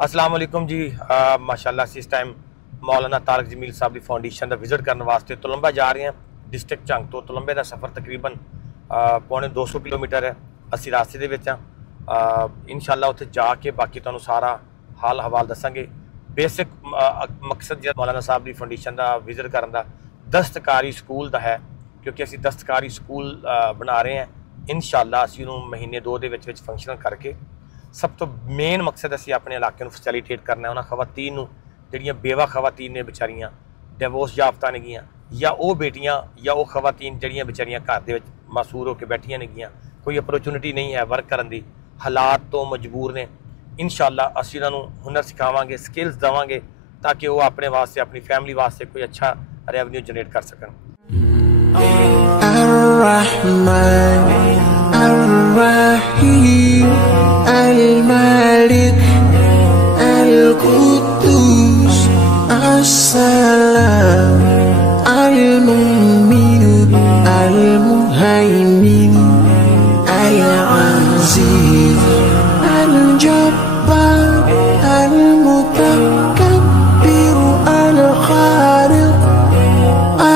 अस्सलाम वालेकुम जी। माशाल्लाह इस टाइम मौलाना तारक जमील साहब की फाउंडेशन का विजिट करने वास्ते तुलंबा जा रहे हैं। डिस्ट्रिक्ट झंग तो तुलंबे का सफ़र तकरीबन पौने 200 किलोमीटर है। असी रास्ते के इंशाल्लाह उत्थे जाके बाकी तुहानूं सारा हाल हवाल दसांगे। बेसिक मकसद जो मौलाना साहब की फाउंडेशन का विजिट करने का दस्तकारी स्कूल का है, क्योंकि असी दस्तकारी स्कूल बना रहे हैं। इंशाल्लाह असी उन्होंने महीने 2 के फंक्शन करके सब तो मेन मकसद असी अपने इलाके में फैसिलिटेट करना है। उन्होंने खवातीन जिहड़ियां बेवा खवातीन ने बेचारियां डिवोर्स याफ्ता ने गियां, या वो बेटियां या वो खवातीन जिहड़ियां बेचारियां घर दे विच मासूर होकर बैठियां ने गियां, कोई अपॉर्चुनिटी नहीं है वर्क करने की, हालात तो मजबूर ने। इंशाल्लाह असी उन्होंने हुनर सिखावांगे, स्किल्स देवांगे ताकि वो अपने वास्ते अपनी फैमिली वास्ते कोई अच्छा रेवन्यू जनरेट कर सकन। الملك القدوس السلام المؤمن المهيمن العزيز الجبار المتكبر الخالق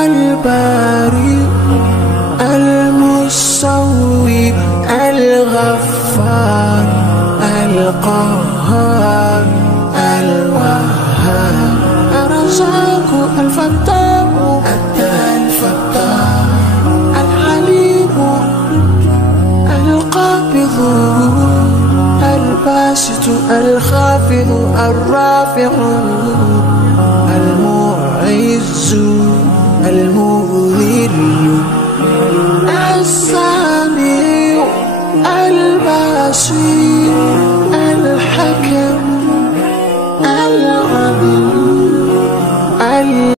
البارئ المصور الغفار القهار الوهاب الرزاق الفتاح الفتاح العليم القابض الباسط الخافض الرافع المعز المذل السميع البصير الحكم